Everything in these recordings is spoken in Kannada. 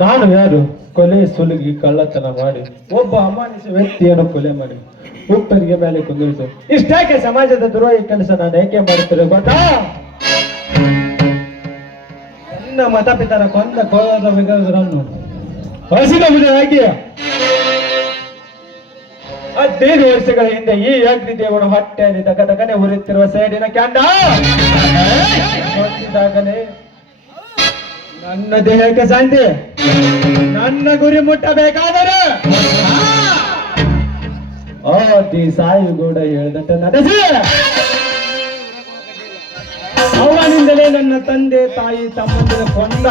ನಾನು ಯಾರು? ಕೊಲೆ ಸುಲಿಗಿ ಕಳ್ಳತನ ಮಾಡಿ ಒಬ್ಬ ಅಮಾನುಷ ವ್ಯಕ್ತಿಯನ್ನು ಕೊಲೆ ಮಾಡಿ ಉಪ್ಪರಿಗೆ ಮೇಲೆ ಕುಂದಿರಿಸು. ಇಷ್ಟಾಕೆ ಸಮಾಜದ ದ್ರೋಹಿ ಕೆಲಸ ನಾನು ಏಕೆ ಮಾಡುತ್ತೇನೆ ಗೊತ್ತಾ? ನನ್ನ ಮತಪಿತರ ಕೊಂದ ಕೋಲದ ವಿಗ್ರಹಗಳನ್ನು ಹಸಿದ ಮುಂದೆ ಹಾಕಿ 15 ವರ್ಷಗಳ ಹಿಂದೆ ಈ ಅಗ್ನಿ ದೇವರ ಹೊಟ್ಟೆಯಲ್ಲಿ ತಗನೆ ಉರಿಯುತ್ತಿರುವ ಸೈಡಿನ ಕ್ಯಾಂಡ ನೋಡಿದಾಗಲೇ ನನ್ನ ದೇಹಕ್ಕೆ ಶಾಂತಿ. ನನ್ನ ಗುರಿ ಮುಟ್ಟಬೇಕಾದರೆ ಆದಿ ಸಾಯುಗೂಡ ಹೇಳಿದಂತೆ ನಡೆಸಿ ಅವನಿಂದಲೇ ನನ್ನ ತಂದೆ ತಾಯಿ ತಮ್ಮಂದಿರ ಕೊಂದ.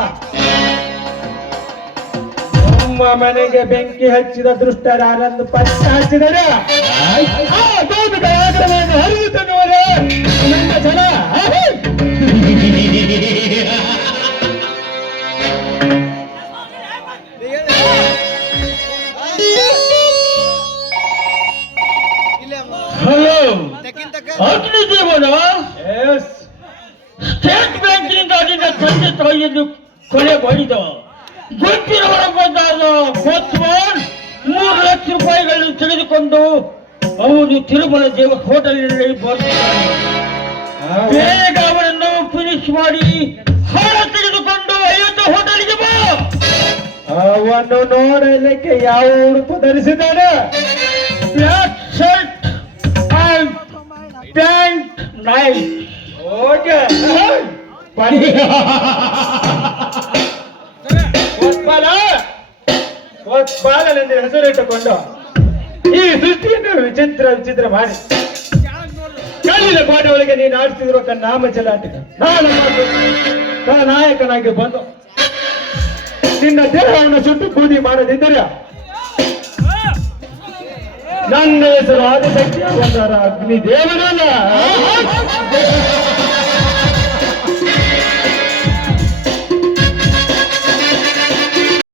ನಮ್ಮ ಮನೆಗೆ ಬೆಂಕಿ ಹಚ್ಚಿದ ದುಷ್ಟರಾರನ್ನು ಪತ್ತೆ ಹಚ್ಚಿದರೆ ಹರಿಯುತ್ತನವರೇ ನನ್ನ ಜನ. ಹಲೋ, ಅಗ್ನಿದೇವನ ಸ್ಟೇಟ್ ಬ್ಯಾಂಕಿನಿಂದ ತಂದೆ ತಾಯಿಯನ್ನು ಕೊಲೆ ಮಾಡಿದ ಗೊತ್ತಿರುವವರ ಬಂದಾದ ಕೋಚ್ವಾನ್ 3 ಲಕ್ಷ ರೂಪಾಯಿಗಳನ್ನು ತೆಗೆದುಕೊಂಡು ಅವನು ತಿರುಮಲ ದೇವ ಹೋಟೆಲ್ನಲ್ಲಿ ಬಂದಿದ್ದಾನೆ. ಬೇಗ ಅವನನ್ನು ಫಿನಿಶ್ ಮಾಡಿ ಹಣ ತೆಗೆದುಕೊಂಡು ಅಯೋಧ್ಯೆ ಹೋಟೆಲ್ಗೆ ಬಾ. ಅವನು ನೋಡಲಿಕ್ಕೆ ಯಾವ ಉಡುಪು ಧರಿಸಿದ್ದಾನೆ? Black shirt and pant night. Okay, ಬಾಲನೆಂದು ಹೆಸರಿಟ್ಟುಕೊಂಡು ಈ ಸೃಷ್ಟಿಯನ್ನು ವಿಚಿತ್ರ ಮಾಡಿ ಕಲ್ಲಿನ ಕೋಟೆ ಒಳಗೆ ನೀನು ಆಡ್ತಿರುವ ನಾಮ ಚಲಾಟಿಕ ನಾಯಕನಾಗಿ ಬಂದು ನಿನ್ನ ದೇಹವನ್ನು ಸುಟ್ಟು ಬೂದಿ ಮಾಡದಿದ್ದರೆ ನನ್ನ ಹೆಸರು ಆದಿಶಕ್ತಿಯ ಒಂದರ ಅಗ್ನಿ ದೇವನಲ್ಲ.